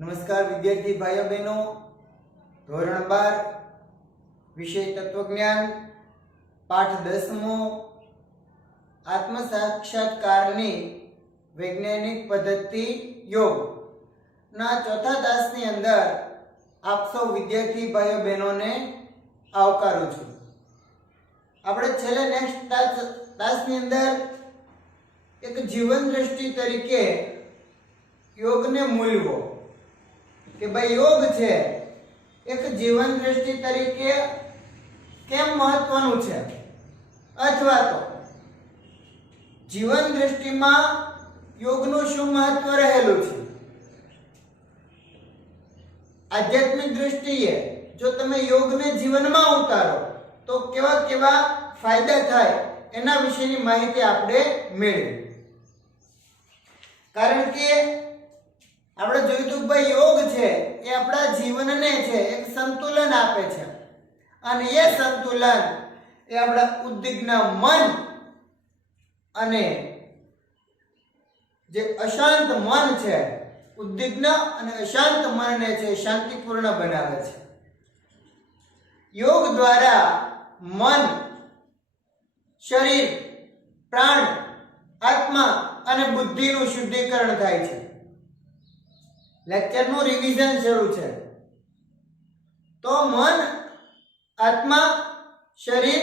नमस्कार विद्यार्थी भाइयों बहनों, धोरण 12 विषय तत्वज्ञान पाठ 10मो आत्म साक्षात्कारनी वैज्ञानिक पद्धति योग ना चौथा तासनी अंदर आप सौ विद्यार्थी भाइयों बहनों ने आवकारू छूं। આપણે છેલ્લે નેક્સ્ટ તાસની અંદર એક જીવન દ્રષ્ટિ તરીકે યોગને મૂલવો કે ભાઈ યોગ છે એક જીવન દ્રષ્ટિ તરીકે કેમ મહત્વનું છે અથવા તો જીવન દ્રષ્ટિમાં યોગનું શું મહત્વ રહેલું છે। આધ્યાત્મિક દ્રષ્ટિએ જો તમે યોગને જીવનમાં ઉતારો તો કેવા કેવા ફાયદા થાય એના વિશેની માહિતી આપણે મેળવી। કારણ કે આપણે જોયું તો ભાઈ યોગ છે એ આપણા જીવનને છે એક સંતુલન આપે છે અને એ સંતુલન એ આપણા ઉદ્વિગ્ન મન અને જે અશાંત મન છે ઉદ્વિગ્ન અને અશાંત મનને છે શાંતિપૂર્ણ બનાવે છે। યોગ દ્વારા મન, શરીર, પ્રાણ, આત્મા અને બુદ્ધિનું શુદ્ધિકરણ થાય છે। લેક્ચરનું રિવિઝન શરૂ છે તો મન, આત્મા, શરીર,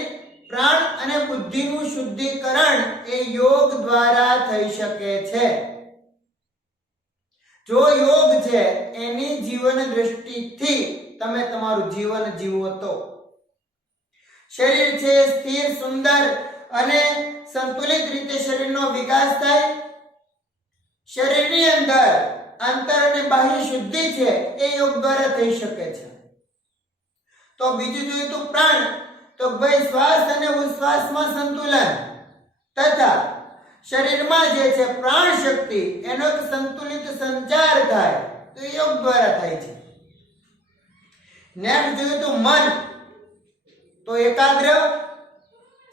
પ્રાણ અને બુદ્ધિનું શુદ્ધિકરણ એ યોગ દ્વારા થઈ શકે છે। જો યોગ છે એની જીવન દ્રષ્ટિથી તમે તમારું જીવન જીવો તો શરીર છે સ્થિર, સુંદર અને સંતુલિત રીતે શરીરનો વિકાસ થાય। શરીરની અંદર આંતર અને બાહ્ય શુદ્ધિ છે એ યોગ દ્વારા થઈ શકે છે। તો બીજું જોઈએ તો પ્રાણ, તો ભાઈ શ્વાસ અને ઉચ્છ્વાસમાં સંતુલન તથા શરીરમાં જે છે પ્રાણ શક્તિ એનો એક સંતુલિત સંચાર થાય તો યોગ દ્વારા થાય છે। નેક્સ્ટ જોઈએ તો મન, તો એકાગ્ર,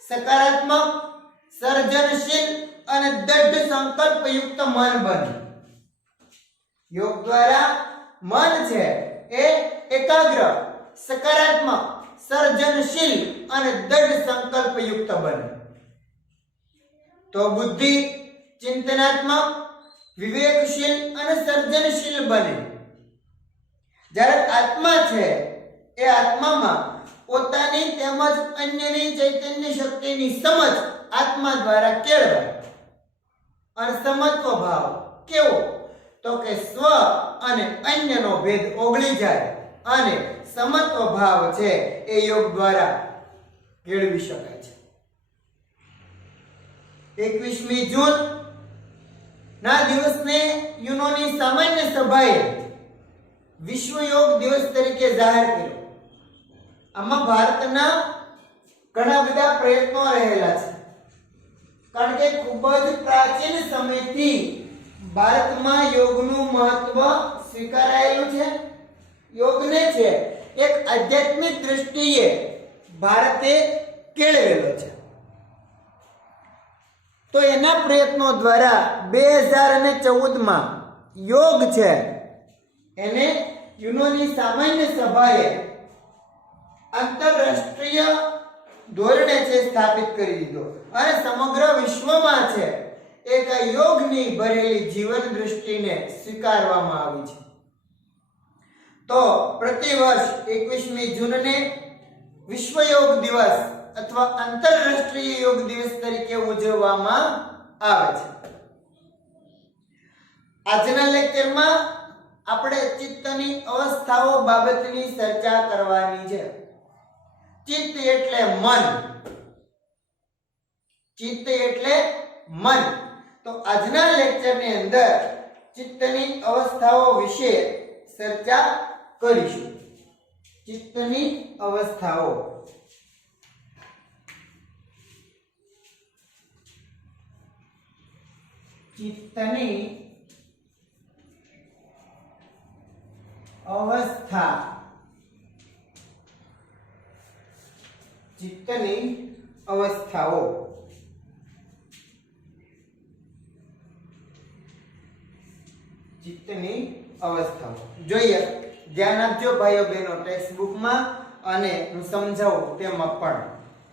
સકારાત્મક, સર્જનશીલ અને દૃઢ સંકલ્પયુક્ત મન બને। યોગ દ્વારા મન છે એ એકાગ્ર, સકારાત્મક, સર્જનશીલ અને દૃઢ સંકલ્પયુક્ત બને। તો બુદ્ધિ ચિંતનાત્મક, વિવેકશીલ અને સર્જનશીલ બને। જ્યારે આત્મા છે એ આત્મામાં પોતાની તેમજ અન્યની ચૈતન્ય શક્તિની સમજ આત્મા દ્વારા કેળવાય અને સમત્વ ભાવ કેવો તો કે સ્વ અને અન્યનો ભેદ ઓગળી જાય અને સમત્વ ભાવ છે એ યોગ દ્વારા કેળવી શકાય છે। 21મી જૂન ના દિવસને યુનોની સામાન્ય સભાએ વિશ્વ યોગ દિવસ તરીકે જાહેર કર્યો। આમાં ભારતના ઘણા બધા પ્રયત્નો રહેલા છે કારણ કે ખૂબ જ પ્રાચીન સમયથી ભારતમાં યોગનું મહત્વ સ્વીકારાયેલું છે। યોગને છે એક આધ્યાત્મિક દ્રષ્ટિએ ભારતે કેળવેલો છે। તો એના પ્રયત્નો દ્વારા 2014માં યોગ છે એને યુનોની સામાન્ય સભાએ આંતરરાષ્ટ્રીય ધોરણે છે સ્થાપિત કરી દીધો અને સમગ્ર વિશ્વમાં છે એક યોગની ભરેલી જીવન દ્રષ્ટિને સ્વીકારવામાં આવી છે। તો પ્રતિવર્ષ 21મી જૂનને વિશ્વ યોગ દિવસ અથવા આંતરરાષ્ટ્રીય યોગ દિવસ તરીકે ઉજવવામાં આવે છે। આજના લેક્ચરમાં આપણે ચિત્તની અવસ્થાઓ બાબતની ચર્ચા કરવાની છે। ચિત્ત એટલે મન, ચિત્ત એટલે મન। તો આજના લેક્ચરની અંદર ચિત્તની અવસ્થાઓ વિશે ચર્ચા કરીશું। ચિત્તની અવસ્થાઓ, ચિત્તની અવસ્થા, ચિત્તની અવસ્થાઓ। ચિત્તની અવસ્થાઓ. જોઈએ, ધ્યાન આપજો ભાઈઓ બહેનો, ટેક્સ્ટ બુકમાં અને હું સમજાવું તેમાં પણ.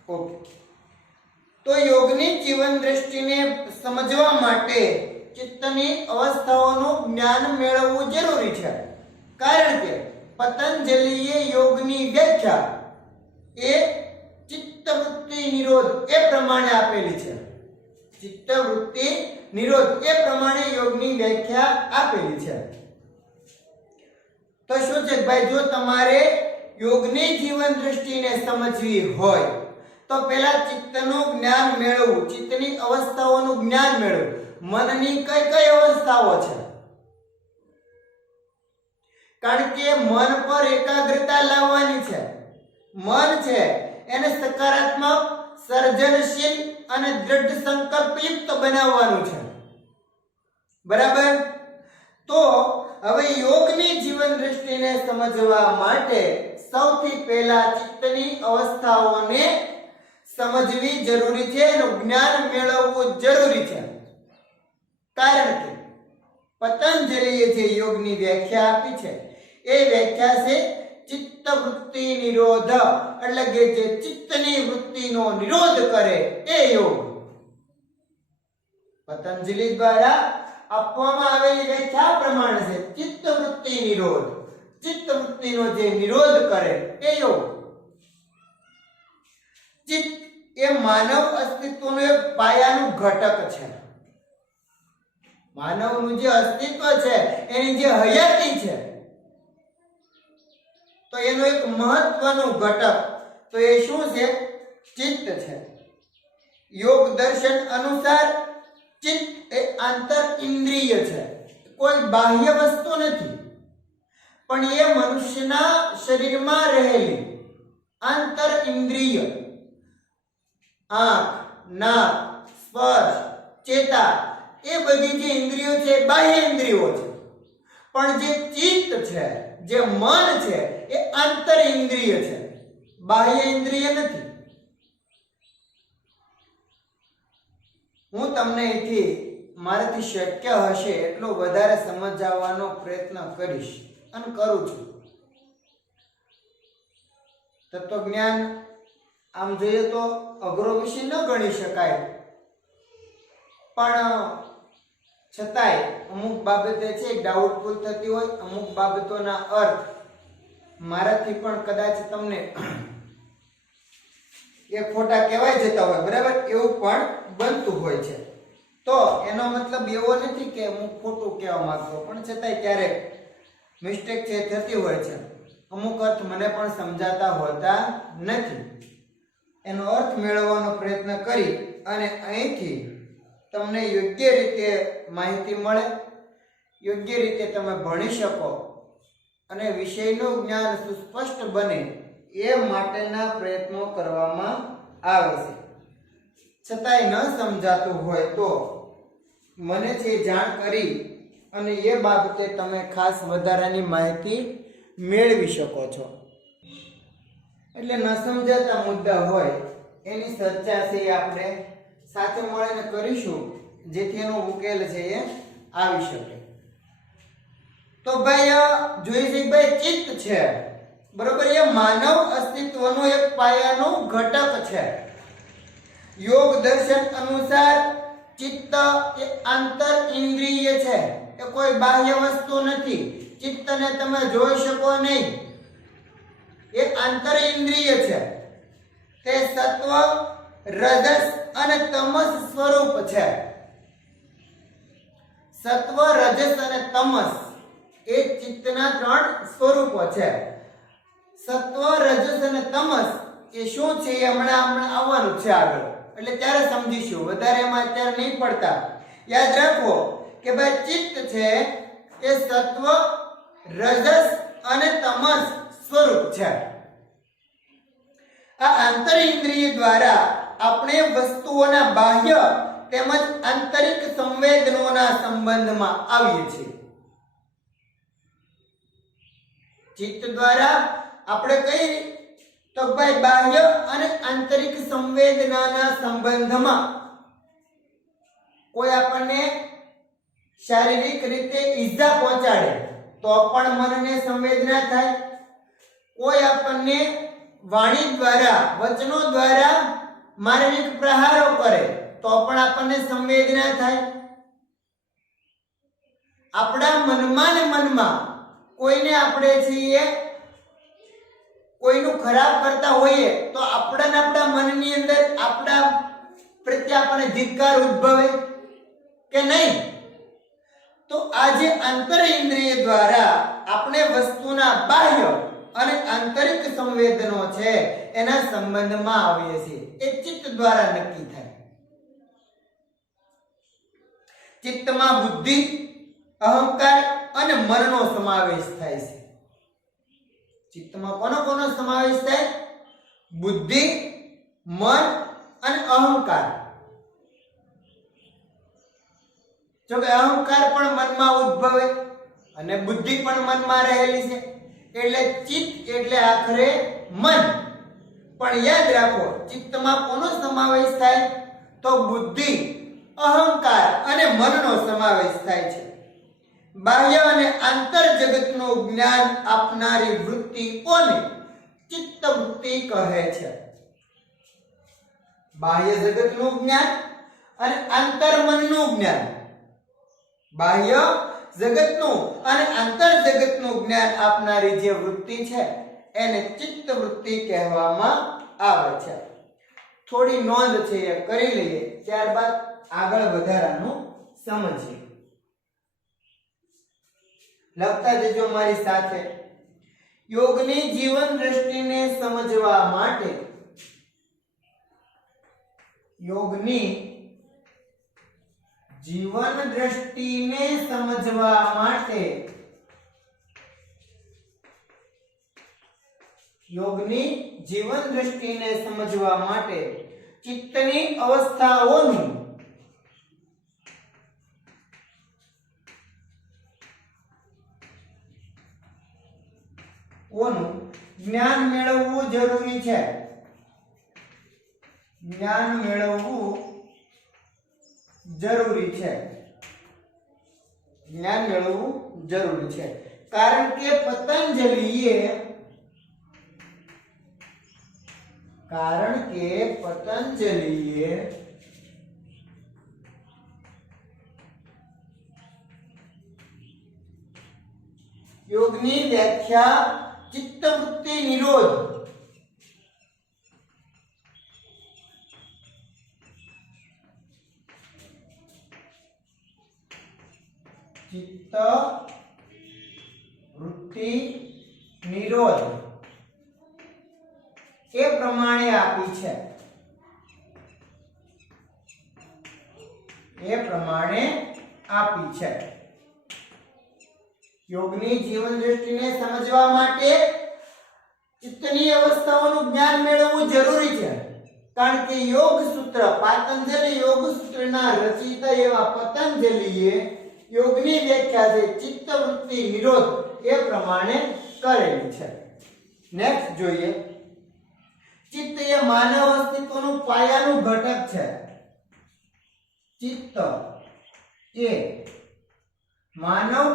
ઓકે, તો યોગની જીવન દ્રષ્ટિને સમજવા માટે ચિત્તની અવસ્થાઓનું જ્ઞાન મેળવવું જરૂરી છે. કારણ કે પતંજલિએ યોગની વ્યાખ્યા એ ચિત્તવૃત્તિ નિરોધ એ પ્રમાણે આપેલી છે. ચિત્તવૃત્તિ નિરોધ એ પ્રમાણે યોગની વ્યાખ્યા આપેલી છે. તો શું છે ભાઈ, જો તમારે યોગની જીવન દ્રષ્ટિને સમજવી હોય તો પહેલા ચિત્તનું જ્ઞાન મેળવવું, ચિત્તની અવસ્થાઓનું જ્ઞાન મેળવવું. મનની કઈ કઈ અવસ્થાઓ છે? કારણ કે મન પર એકાગ્રતા લાવવાની છે. મન છે એને સકારાત્મક, સર્જનશીલ અને દૃઢ સંકલ્પયુક્ત બનાવવાનું છે. બરાબર? તો હવે યોગની જીવન દ્રષ્ટિને સમજવા માટે સૌથી પહેલા ચિત્તની અવસ્થાઓને સમજવી જરૂરી છે, એનું જ્ઞાન મેળવવું જરૂરી છે. કારણ કે પતંજલિએ જે યોગની વ્યાખ્યા આપી છે એ વ્યાખ્યા છે ચિત્તવૃત્તિ નિરોધ, એટલે કે જે ચિત્તની વૃત્તિનો નિરોધ કરે એ યોગ. પતંજલિ દ્વારા આપવામાં આવેલી વ્યાખ્યા પ્રમાણે છે ચિત્તવૃત્તિ નિરોધ, ચિત્તવૃત્તિનો જે નિરોધ કરે એ યોગ. ચિત્ત એ માનવ અસ્તિત્વનું એક પાયાનું ઘટક છે. માનવનું જે અસ્તિત્વ છે, એની જે હયાતી છે, તો એનો એક મહત્વનું ઘટક તો એ શું છે? ચિત્ત છે. યોગ દર્શન અનુસાર ચિત્ત એ આંતર ઇન્દ્રિય છે, કોઈ બાહ્ય વસ્તુ નથી, પણ એ મનુષ્યના શરીરમાં રહેલી આંતર ઇન્દ્રિય, આંખ, નાક, સ્પર્શ, ચેતા, એ બધી જે ઇન્દ્રિયો છે એ બાહ્ય ઇન્દ્રિયો છે. પણ જે ચિત્ત છે, જે મન છે, એ આંતર ઇન્દ્રિય છે, બાહ્ય ઇન્દ્રિય નથી. હું તમને અહીંથી મારાથી શક્ય હશે એટલો વધારે સમજાવવાનો પ્રયત્ન કરીશ અને કરું છું. તત્વજ્ઞાન આમ જોઈએ તો અઘરો વિષય ન ગણી શકાય, પણ છતાંય અમુક બાબતે છે ડાઉટફુલ થતી હોય, અમુક બાબતોના અર્થ મારાથી પણ કદાચ તમને એ ખોટા કહેવાય જતા હોય, બરાબર, એવું પણ બનતું હોય છે. તો એનો મતલબ એવો નથી કે હું ખોટું કહેવા માંગતો, પણ છતાંય ક્યારેક મિસ્ટેક છે થતી હોય છે. અમુક અર્થ મને પણ સમજાતા હોતા નથી. એનો અર્થ મેળવવાનો પ્રયત્ન કરી અને અહીંથી તમને યોગ્ય રીતે માહિતી મળે, યોગ્ય રીતે તમે ભણી શકો અને વિષયનું જ્ઞાન સુસ્પષ્ટ બને એ માટેના પ્રયત્નો કરવામાં આવે છે. છતાંય ન સમજાતું હોય તો મને છે જાણ કરી અને એ બાબતે તમે ખાસ વધારાની માહિતી મેળવી શકો છો. એટલે ન સમજાતા મુદ્દા હોય એની ચર્ચા છે આપણે સાથે મળીને કરીશું, જેથી એનો ઉકેલ છે એ આવી શકે. તો ભાઈ જોઈએ છે ભાઈ ચિત્ત છે, બરોબર, એ માનવ અસ્તિત્વનો એક પાયાનો ઘટક છે. યોગ દર્શન અનુસાર ચિત્ત એ આંતર ઇન્દ્રિય છે, એ કોઈ બાહ્ય વસ્તુ નથી. ચિત્તને તમે જોઈ શકો નહીં, એ આંતર ઇન્દ્રિય છે. તે સત્વ, રજસ અને તમસ સ્વરૂપ છે. સત્વ, રજસ અને તમસ એ ચિત્તના 3 સ્વરૂપો છે. સત્વ, રજસ અને તમસ એ શું છે એ હમણાં આવવાનું છે આગળ, એટલે ત્યારે સમજીશું. વધારે એમાં અત્યારે નહીં પડતા. યાદ રાખો કે ભાઈ ચિત્ત છે એ સત્વ, રજસ અને તમસ સ્વરૂપ છે. આ આંતર ઇન્દ્રિય દ્વારા આપણે વસ્તુઓના બાહ્ય તેમજ આંતરિક સંવેદનોના સંબંધમાં આવીએ છીએ. ચિત્ત દ્વારા આપણે કઈ તો ભાઈ બાહ્ય અને આંતરિક સંવેદનાના સંબંધમાં કોઈ આપણને શારીરિક રીતે ઈજા પહોંચાડે તો પણ મનને સંવેદના થાય. કોઈ આપણને વાણી દ્વારા, વચનો દ્વારા માર્મિક પ્રહારો કરે તો પણ આપણને સંવેદના થાય. આપણા મનમાં ને મનમાં કોઈને આપણે છીએ કોઈનું ખરાબ કરતા હોઈએ તો આપણા મનની અંદર આપણા પ્રત્યે આપણને ધિક્કાર ઉદ્ભવે કે નહીં? તો આ જે આંતર ઇન્દ્રિય દ્વારા આપણે વસ્તુના બાહ્ય અને આંતરિક સંવેદનો છે એના સંબંધમાં આવીએ છીએ. એ ચિત્ત દ્વારા નક્કી થાય. ચિત્તમાં બુદ્ધિ, અહંકાર અને મનનો સમાવેશ થાય છે. ચિત્તમાં કોનો સમાવેશ થાય? બુદ્ધિ, મન અને અહંકાર. જો કે અહંકાર પણ મનમાં ઉદ્ભવે અને બુદ્ધિ પણ મનમાં રહેલી છે એટલે ચિત્ત એટલે આખરે મન. પણ યાદ રાખો, ચિત્તમાં કોનો સમાવેશ થાય? તો બુદ્ધિ, અહંકાર અને મનનો સમાવેશ થાય છે. બાહ્ય અને આંતર જગતનું જ્ઞાન આપનારી વૃત્તિઓને ચિત્ત વૃત્તિ કહે છે. બાહ્ય જગતનું જ્ઞાન અને આંતર મનનું જ્ઞાન, બાહ્ય જગતનું અને આંતર જગતનું જ્ઞાન આપનારી જે વૃત્તિ છે એને ચિત્ત વૃત્તિ કહેવામાં આવે છે. થોડી નોંધ છે એ કરી લઈએ, ત્યારબાદ આગળ વધારાનું સમજીએ. લખતા જજો મારી સાથે. યોગની જીવન દ્રષ્ટિને સમજવા માટે, યોગની જીવન દ્રષ્ટિને સમજવા માટે, યોગની જીવન દ્રષ્ટિને સમજવા માટે ચિત્તની અવસ્થાઓનું જ્ઞાન મેળવવું જરૂરી છે. જ્ઞાન મેળવવું જરૂરી છે. જ્ઞાન મેળવવું જરૂરી છે. કારણ કે પતંજલિએ યોગની વ્યાખ્યા ચિત્તવૃત્તિ નિરોધ, ચિત્તવૃત્તિ નિરોધ એ પ્રમાણે આપી છે. યોગની જીવન દ્રષ્ટિને સમજવા માટે ચિત્તની અવસ્થાઓનું જ્ઞાન મેળવવું જરૂરી છે. કારણ કે યોગ સૂત્ર, પાતંજલિ યોગ સૂત્રના રચયિતા એવા પતંજલિએ યોગની વ્યાખ્યા છે ચિત્તવૃત્તિ નિરોધ એ પ્રમાણે કરેલી છે. નેક્સ્ટ જોઈએ. ચિત્ત એ માનવ અસ્તિત્વનું પાયાનું ઘટક છે. ચિત્ત એ માનવ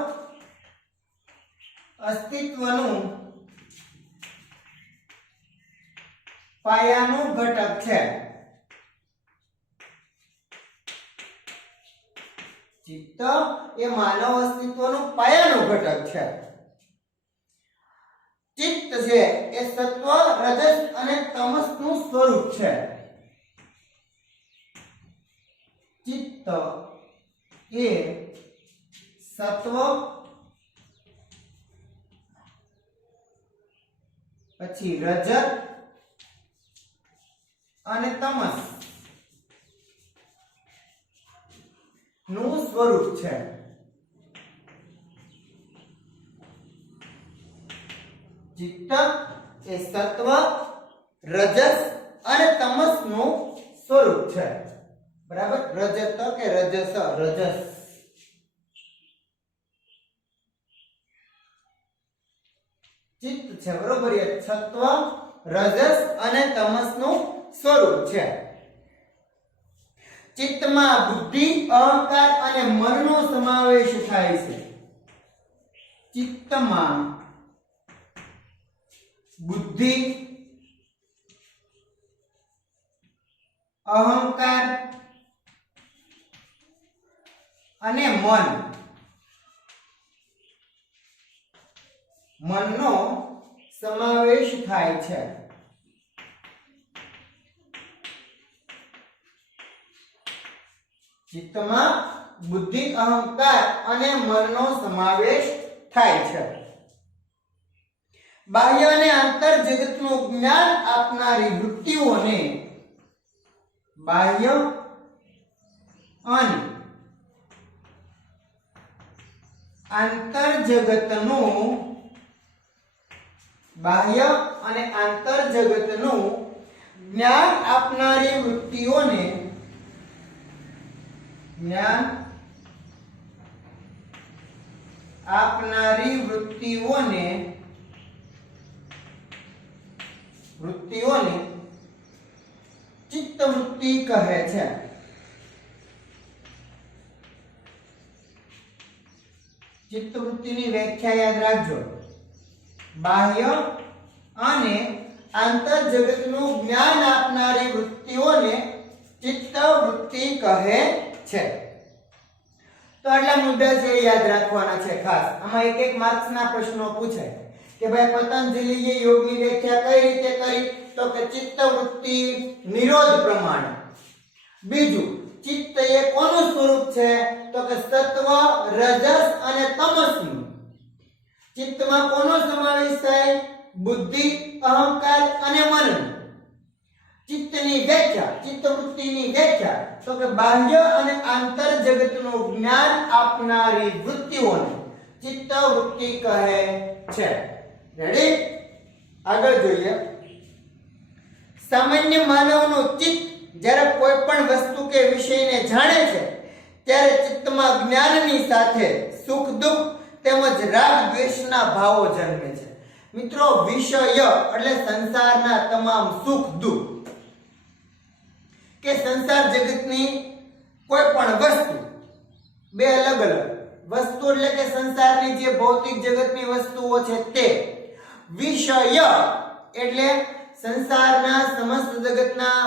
અસ્તિત્વનું પાયાનું ઘટક છે. ચિત્ત એ માનવ અસ્તિત્વનું પાયાનું ઘટક છે. ચિત્ત છે એ સત્વ, રજસ અને તમસનું સ્વરૂપ છે. ચિત્ત એ સત્વ, પછી રજત અને તમસ નું સ્વરૂપ છે. ચિત્ત એ સત્વ, રજસ અને તમસ નું સ્વરૂપ છે. બરાબર? રજત કે રજસ, રજસ. ચિત્ત છે, બરોબર? એ સત્વ, રજસ અને તમસ નું સ્વરૂપ છે. ચિત્તમાં બુદ્ધિ, અહંકાર અને મનનો સમાવેશ થાય છે. ચિત્તમાં બુદ્ધિ, અહંકાર અને મનનો સમાવેશ થાય છે. ચિત્તમાં બુદ્ધિ, અહંકાર અને મનનો સમાવેશ થાય છે. બાહ્ય અને આંતર જગતનું જ્ઞાન આપનારી વૃત્તિઓને બાહ્ય અને આંતર જગતનું જ્ઞાન આપનારી વૃત્તિઓને ચિત્તવૃત્તિ કહે છે. ચિત્તવૃત્તિની વ્યાખ્યા યાદ રાખજો. બાહ્ય અને આંતર જગતનું જ્ઞાન આપનારી વૃત્તિઓને ચિત્તવૃત્તિ કહે છે. તો આટલા મુદ્દા છે યાદ રાખવાના છે ખાસ. આમાં એક એક માર્ક્સના પ્રશ્નો પૂછાય કે ભાઈ પતંજલિએ યોગની વ્યાખ્યા કઈ રીતે કરી, તો કે ચિત્તવૃત્તિ નિરોધ પ્રમાણે. બીજું, ચિત્ત એ કોનું સ્વરૂપ છે, તો કે સત્વ, રજસ અને તમસનું. ચિત્તમાં કોનો સમાવેશ થાય, બુદ્ધિ, અહંકાર અને મન. ચિત્તની વ્યાખ્યા, ચિત્તવૃત્તિની વ્યાખ્યા, તો કે બાહ્ય અને આંતર જગતનું જ્ઞાન આપનારી વૃત્તિઓને ચિત્તવૃત્તિ કહે છે. રેડી? આગળ જોઈએ. સામાન્ય માનવનું ચિત્ત જ્યારે કોઈ પણ વસ્તુ કે વિષયને જાણે છે ત્યારે ચિત્તમાં જ્ઞાનની સાથે સુખ દુઃખ તેમજ રાગ દ્વેષના ભાવો જન્મે છે. મિત્રો, વિષય એટલે સંસારના તમામ સુખ દુઃખ કે સંસાર જગતની કોઈ પણ વસ્તુ, બે અલગ અલગ વસ્તુ એટલે કે સંસારની જે ભૌતિક જગતની વસ્તુઓ છે તે. વિષય એટલે સંસારના સમસ્ત જગતના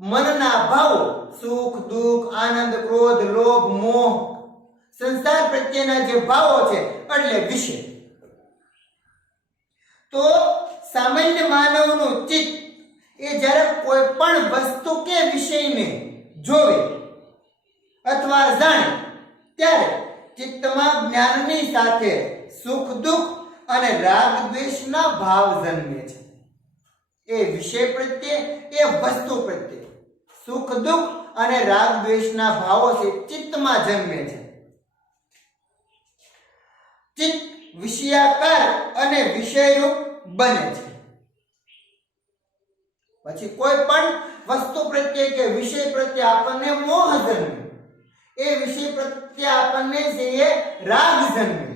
મનના ભાવો, સુખ દુઃખ, આનંદ, ક્રોધ, લોભ, મોહ, સંસાર પ્રત્યેના જે ભાવો છે એટલે વિષય. તો સામાન્ય માનવનું ચિત્ત એ જ્યારે કોઈ પણ વસ્તુ કે વિષયને જોવે અથવા જાણે ત્યારે ચિત્તમાં જ્ઞાનની સાથે સુખ દુઃખ અને રાગ દ્વેષના ભાવ જન્મે છે. એ વિષય પ્રત્યે, એ વસ્તુ પ્રત્યે સુખ દુઃખ અને રાગ દ્વેષના ભાવો છે ચિત્તમાં જન્મે છે. ચિત્ત વિષયાકાર અને વિષયરૂપ બને છે. પછી કોઈ પણ વસ્તુ પ્રત્યે કે વિષય પ્રત્યે આપણને મોહ જન્મે, એ વિષય પ્રત્યે આપણને છે એ રાગ જન્મે.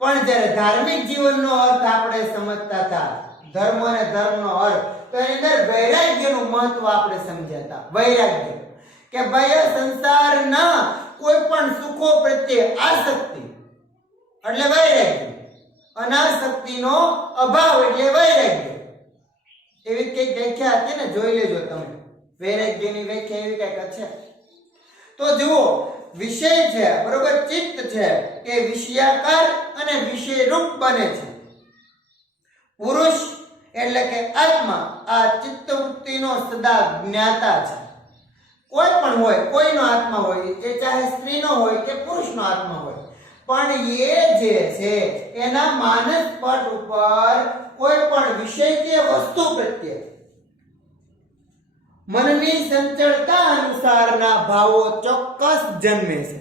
પણ જ્યારે ધાર્મિક જીવનનો અર્થ આપણે સમજતા હતા, ધર્મ અને ધર્મનો અર્થ, તો એની અંદર વૈરાગ્યનું મહત્વ આપણે સમજ્યા હતા. વૈરાગ્ય કે ભાઈ સંસારના કોઈ પણ સુખો પ્રત્યે આસક્તિ એટલે વૈરાગ્ય, અનાસક્તિનો અભાવ એટલે વૈરાગ્ય. એવી કઈક વ્યાખ્યા હતી ને, જોઈ લેજો તમે. વૈરાગ્યની વ્યાખ્યા એવી કઈક છે. તો જુઓ, વિષય છે બરોબર, ચિત્ત છે એ વિષયાકાર અને વિષયરૂપ બને છે. પુરુષ એટલે કે આત્મા આ ચિત્તવૃત્તિનો સદા જ્ઞાતા છે. કોઈ પણ હોય, કોઈનો આત્મા હોય, એ ચાહે સ્ત્રીનો હોય કે પુરુષનો આત્મા હોય, પણ એ જે છે એના માનસ પટ ઉપર કોઈ પણ વિષય કે વસ્તુ પ્રત્યે મનની સંચળતા અનુસારના ભાવો ચોક્કસ જન્મે છે.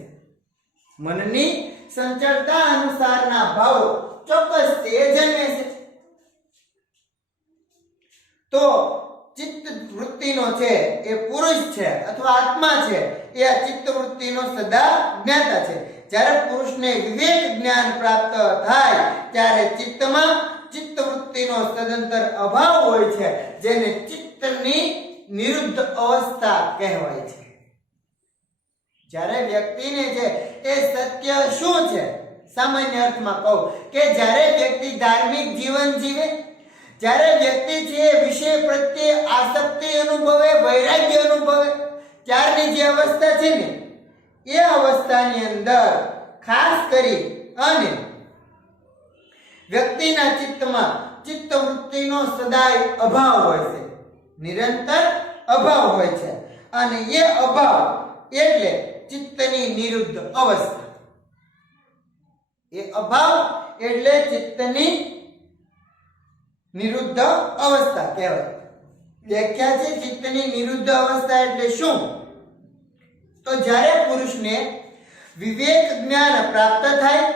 મનની સંચળતા અનુસારના ભાવો ચોક્કસ તે જન્મે છે. તો ચિત્ત વૃત્તિનો છે એ પુરુષ છે અથવા આત્મા છે, એ આ ચિત્ત વૃત્તિનો સદા જ્ઞાતા છે. જ્યારે પુરુષને વિવેક જ્ઞાન પ્રાપ્ત થાય ત્યારે ચિત્તમાં ચિત્ત વૃત્તિનો સદંતર અભાવ હોય છે, જેને ચિત્તની નિરુદ્ધ અવસ્થા કહેવાય છે. જ્યારે વ્યક્તિને છે એ સત્ય શું છે, સામાન્ય અર્થમાં કહું કે જ્યારે વ્યક્તિ ધાર્મિક જીવન જીવે, જ્યારે વ્યક્તિ છે વિષય પ્રત્યે આસક્તિ અનુભવે, વૈરાગ્ય અનુભવે, ત્યારની જે અવસ્થા છે ને એ અવસ્થાની અંદર ખાસ કરી અને વ્યક્તિના ચિત્તમાં ચિત્તવૃત્તિનો સદાય અભાવ હોય છે, નિરંતર અભાવ હોય છે. અને એ અભાવ એટલે ચિત્તની નિરુદ્ધ અવસ્થા. એ અભાવ એટલે ચિત્તની નિરુદ્ધ અવસ્થા કહેવાય. વ્યાખ્યા છે ચિત્તની નિરુદ્ધ અવસ્થા એટલે શું? તો જ્યારે પુરુષને વિવેક જ્ઞાન પ્રાપ્ત થાય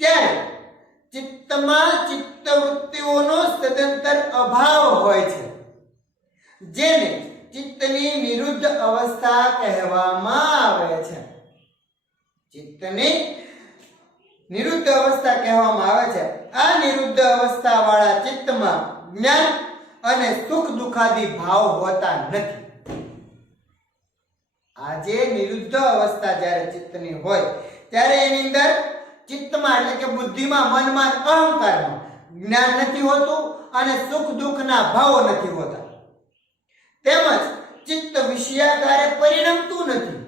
ત્યારે ચિત્તમાં ચિત્તવૃત્તિઓનો સદંતર અભાવ હોય છે, જેને ચિત્તની નિરુદ્ધ અવસ્થા કહેવામાં આવે છે. ચિત્તની નિરુદ્ધ અવસ્થા કહેવામાં આવે છે. આ નિરુદ્ધ અવસ્થા વાળા ચિત્તમાં જ્ઞાન અને સુખ દુખાદી ભાવ હોતા નથી. આ જે નિરુદ્ધ અવસ્થા જ્યારે ચિત્તની હોય ત્યારે એની અંદર ચિત્તમાં એટલે કે બુદ્ધિમાં, મનમાં, અહંકારમાં જ્ઞાન નથી હોતું અને સુખ દુઃખના ભાવો નથી હોતા. તેમજ ચિત્ત વિષયાકારે પરિણમતું નથી.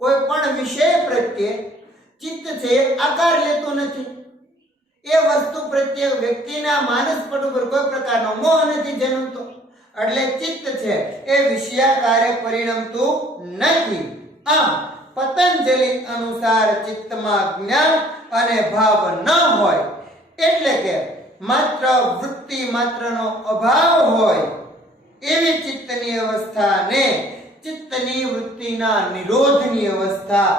કોઈ પણ વિષય પ્રત્યે ચિત્ત છે આકાર લેતું નથી. એ વસ્તુ પ્રત્યે વ્યક્તિના માનસપટ ઉપર કોઈ પ્રકારનો મોહ નથી જન્મતો. એટલે ચિત્ત છે એ વિષયાકારે પરિણમતું નથી. આમ પતંજલિ અનુસાર ચિત્તમાં જ્ઞાન અને ભાવ ન હોય એટલે કે માત્ર વૃત્તિ માત્રનો અભાવ હોય એવી ચિત્તની અવસ્થાને ચિત્તની વૃત્તિના નિરોધની અવસ્થા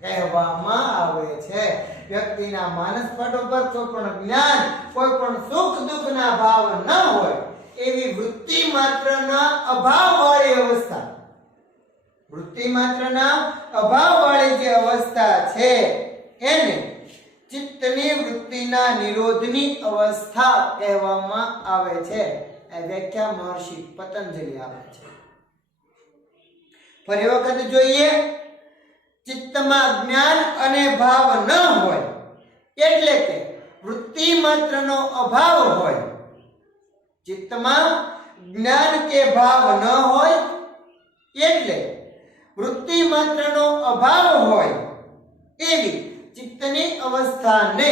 કહેવામાં આવે છે. વ્યક્તિના માનસપટ ઉપર કોઈ પણ જ્ઞાન, કોઈ પણ સુખ દુઃખના ભાવ ન હોય એવી વૃત્તિ માત્રના અભાવ વાળી અવસ્થા, વૃત્તિ માત્રના અભાવ વાળી જે અવસ્થા છે એને ચિત્તની વૃત્તિના નિરોધની અવસ્થા કહેવામાં આવે છે. આ વ્યાખ્યા મહર્ષિ પતંજલિ આપે છે. ફરી વખત જોઈએ, ચિત્તમાં જ્ઞાન અને ભાવ ન હોય એટલે કે વૃત્તિ માત્રનો અભાવ હોય. ચિત્તમાં જ્ઞાન કે ભાવ ન હોય એટલે વૃત્તિ માત્રનો અભાવ હોય એવી ચિત્તની અવસ્થાને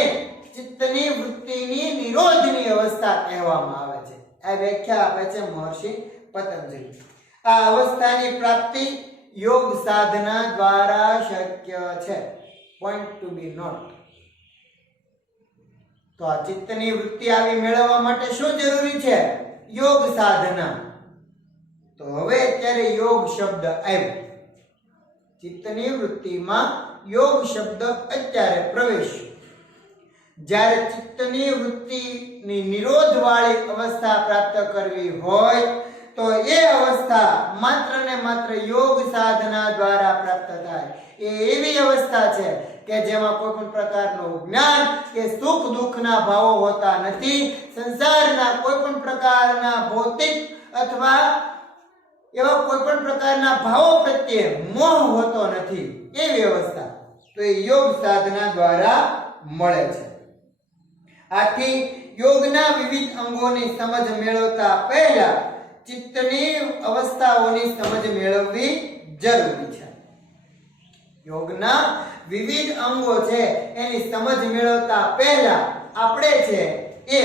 ચિત્તની વૃત્તિની નિરોધની અવસ્થા કહેવામાં આવે છે. આ વ્યાખ્યા આપે છે મહર્ષિ પતંજલિ. આ અવસ્થાની પ્રાપ્તિ યોગ સાધના દ્વારા શક્ય છે. Point to be note. તો આ ચિત્તની વૃત્તિ આવી મેળવવા માટે શું જરૂરી છે? યોગ સાધના. તો હવે અત્યારે યોગ શબ્દ આવ્યો. ચિત્તની વૃત્તિમાં યોગ શબ્દ અત્યારે પ્રવેશ્યો. જ્યારે ચિત્તની વૃત્તિની નિરોધ વાળી અવસ્થા પ્રાપ્ત કરવી હોય તો એ અવસ્થા માત્ર ને માત્ર યોગ સાધના દ્વારા પ્રાપ્ત થાય. એ એવી અવસ્થા છે કે જેમાં કોઈ પણ પ્રકારનું જ્ઞાન કે સુખ દુઃખના ભાવો હોતા નથી. સંસારના કોઈ પણ પ્રકારના ભૌતિક અથવા એવા કોઈ પણ પ્રકારના ભાવો પ્રત્યે મોહ હોતો નથી. એવી અવસ્થા તો એ યોગ સાધના દ્વારા મળે છે. આથી યોગના વિવિધ અંગોની સમજ મેળવતા પહેલા ચિત્તની અવસ્થાઓની સમજ મેળવવી જરૂરી છે. યોગના વિવિધ અંગો છે એની સમજ મેળવતા પહેલા આપણે છે એ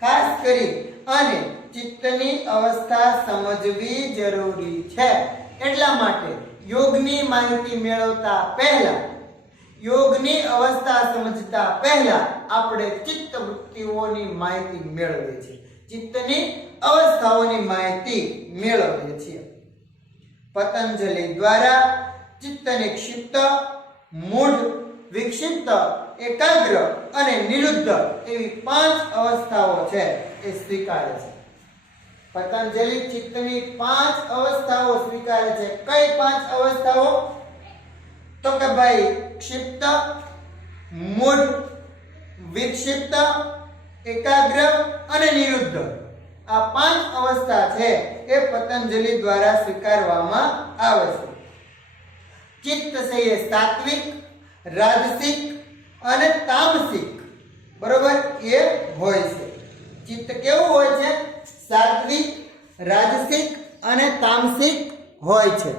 ખાસ કરી અને ચિત્તની અવસ્થા સમજવી જરૂરી છે. એટલા માટે યોગની માહિતી મેળવતા પહેલા, યોગની અવસ્થા સમજતા પહેલા આપણે ચિત્ત વૃત્તિઓની માહિતી મેળવીએ છીએ, ચિત્તની અવસ્થાઓની માહિતી મેળવીએ છીએ. પતંજલિ દ્વારા ચિત્તને ક્ષિપ્ત, મૂઢ, વિક્ષિપ્ત, એકાગ્ર અને નિરુદ્ધ એવી 5 અવસ્થાઓ છે એ સ્વીકારે છે. પતંજલિ ચિત્તની 5 અવસ્થાઓ સ્વીકારે છે. કઈ 5 અવસ્થાઓ? તો કે ભાઈ ક્ષિપ્ત, મૂઢ, વિક્ષિપ્ત, એકાગ્ર અને નિરુદ્ધ. આ 5 અવસ્થા છે એ પતંજલિ દ્વારા સ્વીકારવામાં આવે છે. ચિત્ત છે એ સાત્વિક, રાજસિક અને તામસિક, બરોબર, એ હોય છે. ચિત્ત કેવું હોય છે? સાત્વિક, રાજસિક અને તામસિક હોય છે.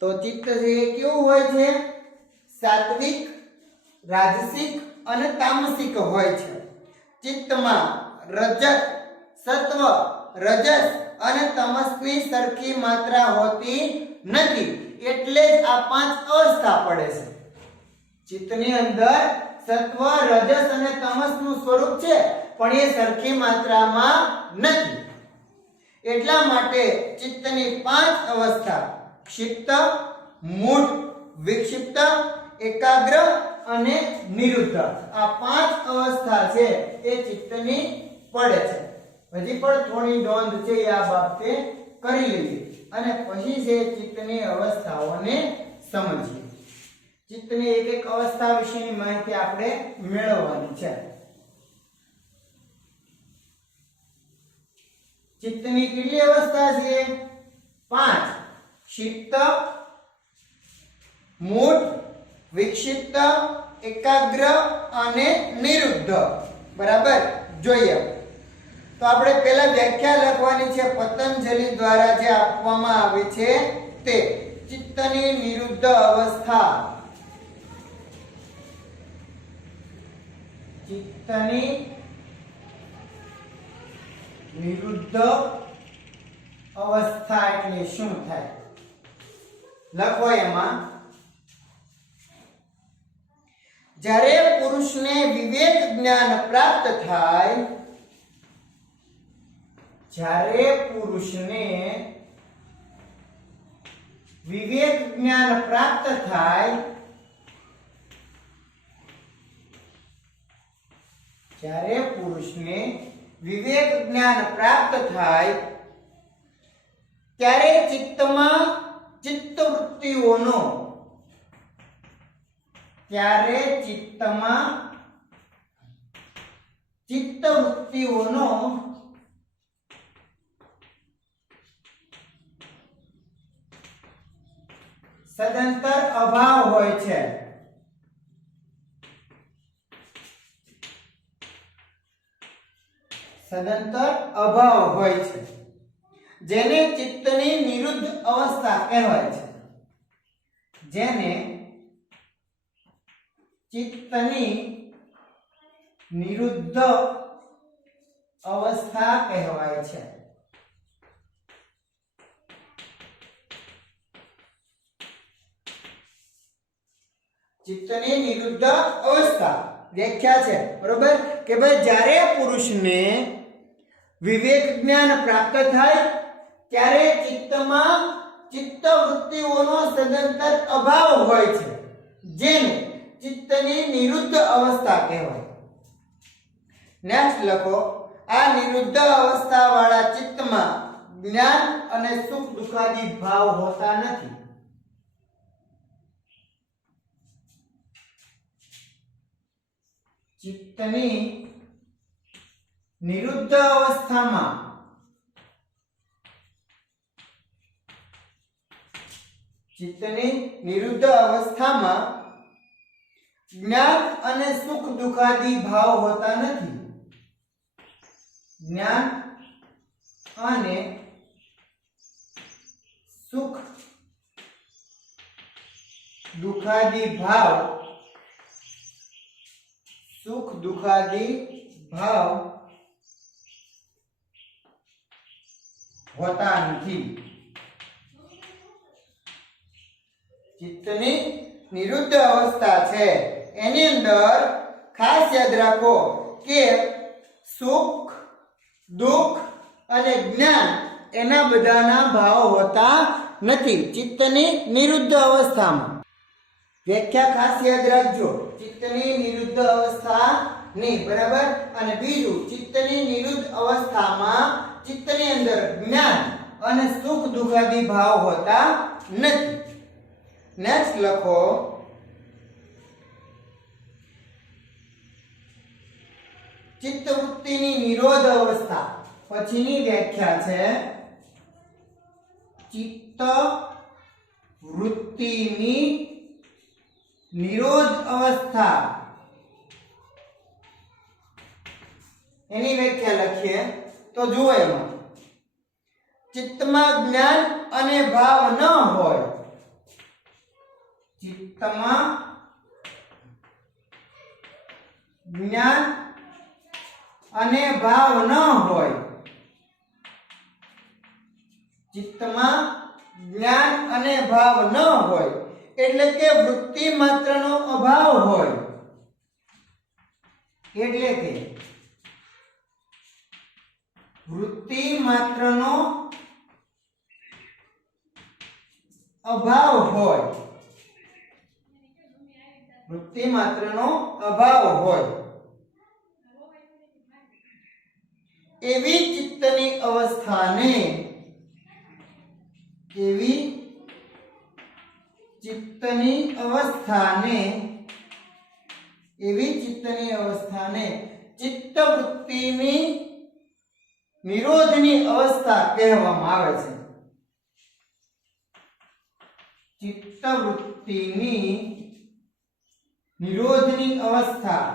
તો ચિત્ત છે એ કેવું હોય છે? સાત્વિક, રાજસિક અને તામસિક હોય છે. ચિત્તમાં રજત, સત્વ, રજસ અને તમસની સરખી માત્રા હોતી નથી, એટલે જ આ 5 અવસ્થા પડે છે. ચિત્તની અંદર સત્વ, રજસ અને તમસનું સ્વરૂપ છે, પણ એ સરખી માત્રામાં નથી. એટલા માટે ચિત્તની 5 અવસ્થા ક્ષિપ્ત, મૂઢ, વિક્ષિપ્ત, એકાગ્ર અને નિરુદ્ધ, આ 5 અવસ્થા છે એ ચિત્તની પડે છે. હજી પણ થોડી નોંધ છે એ આ બાબતે કરી લઈએ અને પછી છે ચિત્તની અવસ્થાઓને સમજીએ. ચિત્તની એક એક અવસ્થા વિશેની માહિતી આપણે મેળવવાની છે. ચિત્તની કેટલી અવસ્થા છે? 5. ક્ષિપ્ત, મૂઢ, વિક્ષિપ્ત, એકાગ્ર અને નિરુદ્ધ. બરાબર, જોઈએ. તો આપણે પહેલા વ્યાખ્યા લખવાની છે પતંજલિ દ્વારા જે આપવામાં આવે છે તે. ચિત્તની નિરુદ્ધ અવસ્થા. ચિત્તની નિરુદ્ધ અવસ્થા એટલે શું થાય? લખો એમાં, જ્યારે પુરુષને વિવેક જ્ઞાન પ્રાપ્ત થાય, જ્યારે પુરુષને વિવેક જ્ઞાન પ્રાપ્ત થાય, જ્યારે પુરુષને વિવેક જ્ઞાન પ્રાપ્ત થાય ત્યારે ચિત્તમાં ચિત્તવૃત્તિઓનો, ત્યારે ચિત્તમાં ચિત્તવૃત્તિઓનો સદંતર અભાવ હોય છે. સદંતર અભાવ હોય છે, જેને ચિત્તની નિરુદ્ધ અવસ્થા કહેવાય છે. જેને ચિત્તની નિરુદ્ધ અવસ્થા કહેવાય છે. ચિત્તની નિરુદ્ધ અવસ્થા વ્યાખ્યા છે, બરોબર, કે ભાઈ જ્યારે પુરુષને વિવેક જ્ઞાન પ્રાપ્ત થાય ત્યારે ચિત્તમાં ચિત્તવૃત્તિઓનો સદંતર અભાવ હોય છે, જેને ચિત્તની નિરુદ્ધ અવસ્થા કહેવાય. નેક્સ્ટ લખો, આ નિરુદ્ધ અવસ્થા વાળા ચિત્તમાં જ્ઞાન અને સુખ દુખાદી ભાવ હોતા નથી. ચિત્તની નિરુદ્ધ અવસ્થામાં જ્ઞાન અને સુખ દુખાદી ભાવ હોતા નથી. જ્ઞાન અને સુખ દુખાદી ભાવ હોતા નથી. ચિત્તની નિરુદ્ધ અવસ્થા છે એની અંદર ખાસ યાદ રાખો કે સુખ, દુઃખ અને જ્ઞાન એના બધાના ભાવ હોતા નથી ચિત્તની નિરુદ્ધ અવસ્થામાં. વ્યાખ્યા ખાસ યાદ રાખજો, ચિત્તની નિરુદ્ધ અવસ્થા ની, બરાબર. અને બીજું, ચિત્તની નિરુદ્ધ અવસ્થામાં ચિત્તની અંદર જ્ઞાન અને સુખ દુખાદી ભાવ હોતા નથી. નેક્સ્ટ લખો, ચિત્તવૃત્તિની નિરોધ અવસ્થા. પછીની વ્યાખ્યા છે ચિત્ત વૃત્તિની નિરોધ અવસ્થા એની વ્યાખ્યા લખીએ તો જુઓ એમાં ચિત્તમાં જ્ઞાન અને ભાવ ન હોય, ચિત્તમાં જ્ઞાન અને ભાવ ન હોય, ચિત્તમાં જ્ઞાન અને ભાવ ન હોય એટલે કે વૃત્તિ માત્રનો અભાવ હોય, એટલે કે વૃત્તિ માત્રનો અભાવ હોય, વૃત્તિ માત્રનો અભાવ હોય એવી ચિત્તની અવસ્થાને, એવી ચિત્તની અવસ્થાને, એવી ચિત્તની અવસ્થાને ચિત્તવૃત્તિની નિરોધની અવસ્થા કહેવામાં આવે છે. ચિત્તવૃત્તિની નિરોધની અવસ્થા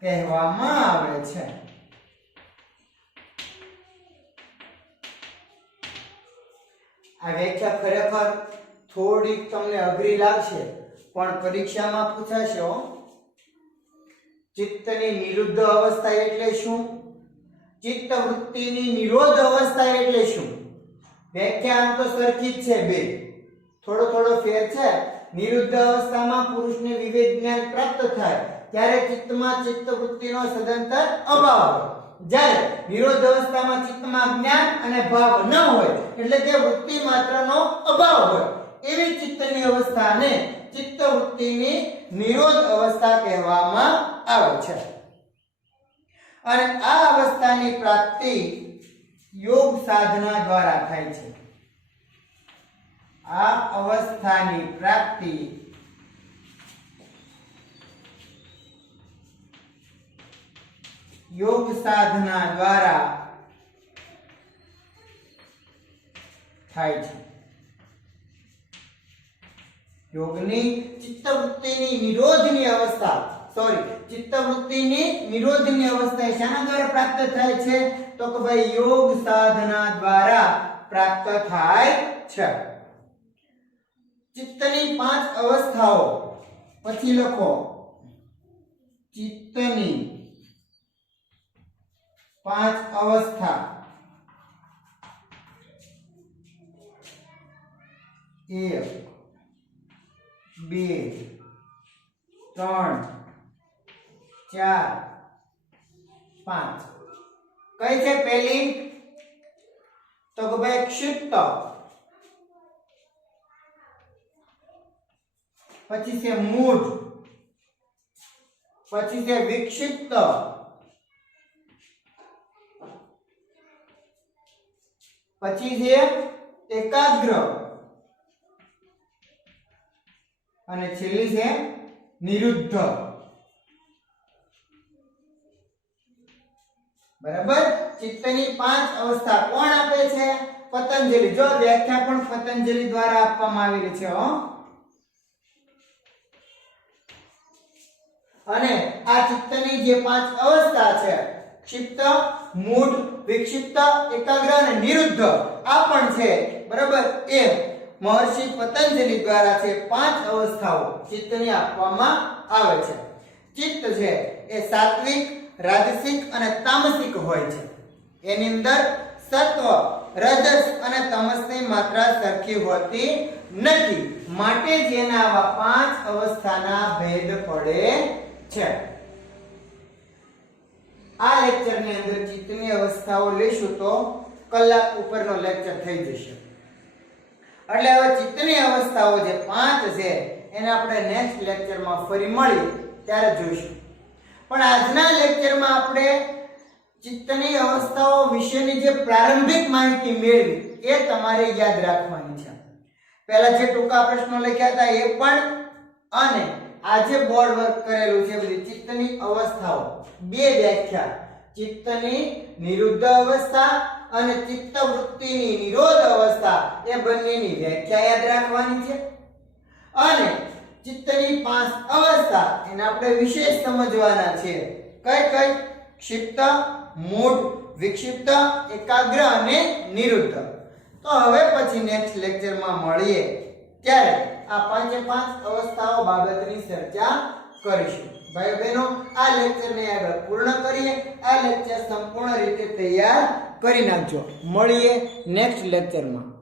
કહેવામાં આવે છે. આ વ્યાખ્યા ખરેખર થોડીક તમને અઘરી લાગશે પણ પરીક્ષામાં પૂછાશે. ચિત્તની નિરુદ્ધ અવસ્થા એટલે શું? ચિત્તવૃત્તિની નિરોધ અવસ્થા એટલે શું? વ્યાખ્યા આમ તો સરખી જ છે, બે થોડો ફેર છે. નિરુદ્ધ અવસ્થામાં પુરુષને વિવેક જ્ઞાન પ્રાપ્ત થાય ત્યારે ચિત્તમાં ચિત્તવૃત્તિનો સદંતર અભાવ હોય, જ્યારે નિરોધ અવસ્થામાં ચિત્તમાં જ્ઞાન અને ભાવ ન હોય એટલે કે વૃત્તિ માત્રનો અભાવ હોય એવી ચિત્તની અવસ્થાને ચિત્તવૃત્તિની નિરોધ અવસ્થા કહેવામાં આવે છે. અને આ અવસ્થાની પ્રાપ્તિ યોગ સાધના દ્વારા થાય છે. આ અવસ્થાની પ્રાપ્તિ યોગ સાધના દ્વારા થાય છે. યોગની ચિત્તવૃત્તિની નિરોધની અવસ્થા ચિત્તવૃત્તિની નિરોધની અવસ્થા શાના દ્વારા પ્રાપ્ત થાય છે? તો કે ભાઈ યોગ સાધના દ્વારા પ્રાપ્ત થાય છે. ચિત્તની 5 અવસ્થાઓ પછી લખો. ચિત્તની 5 અવસ્થા. 1 2 3 4 5. કઈ છે પહેલી? તો કે ભાઈ ક્ષિપ્ત, પછી છે મૂઢ, પછી છે વિક્ષિપ્ત, પછી છે એકાગ્ર અને છેલ્લી છે નિરુદ્ધ. બરાબર. ચિત્તની 5 અવસ્થા કોણ આપે છે? પતંજલિ. જો વ્યાખ્યા પણ પતંજલિ દ્વારા આપવામાં આવેલી છે. અને આ ચિત્તની જે 5 અવસ્થા છે ક્ષિપ્ત, મૂઢ, વિક્ષિપ્ત, એકાગ્ર અને નિરુદ્ધ આ પણ છે. બરાબર. એ મહર્ષિ પતંજલિ દ્વારા છે 5 અવસ્થાઓ ચિત્તની આપવામાં આવે છે. ચિત્ત છે એ સાત્વિક, રાજસિક અને તામસિક હોય છે. એની અંદર સત્વ, રજસ અને તમસની માત્રા સરખી હોતી નથી. માટે જ એના આવા 5 અવસ્થાના ભેદ પડે છે. આ લેક્ચરની અંદર ચિત્તની અવસ્થાઓ લેશું તો કલાક ઉપરનો લેક્ચર થઈ જશે. એટલે હવે ચિત્તની અવસ્થાઓ જે 5 છે એને આપણે નેક્સ્ટ લેક્ચરમાં ફરી મળી ત્યારે જોઈશું. પણ આજના લેક્ચરમાં આપણે ચિત્તની અવસ્થાઓ વિશેની જે પ્રારંભિક માહિતી મેળવી એ તમારે યાદ રાખવાની છે. પહેલા જે ટૂંકા પ્રશ્નો લખ્યા હતા એ પણ અને આજે બોર્ડ વર્ક કરેલું છે બધી ચિત્તની અવસ્થાઓ, 2 વ્યાખ્યા ચિત્તની નિરુદ્ધ અવસ્થા અને ચિત્ત વૃત્તિની નિરોધ અવસ્થા એ બંનેની વ્યાખ્યા યાદ રાખવાની છે. અને ચિત્તની 5 અવસ્થા એને આપણે વિશેષ સમજવાના છે. કઈ કઈ? ક્ષિપ્ત, મૂઢ, વિક્ષિપ્ત, એકાગ્ર અને નિરુદ્ધ. તો હવે પછી નેક્સ્ટ લેક્ચરમાં મળીએ ત્યારે આ 5 અવસ્થાઓ બાબતની ચર્ચા કરીશું. ભાઈ બહેનો, આ લેક્ચરને આગળ પૂર્ણ કરીએ. આ લેક્ચર સંપૂર્ણ રીતે તૈયાર કરી નાખજો. મળીએ નેક્સ્ટ લેક્ચરમાં.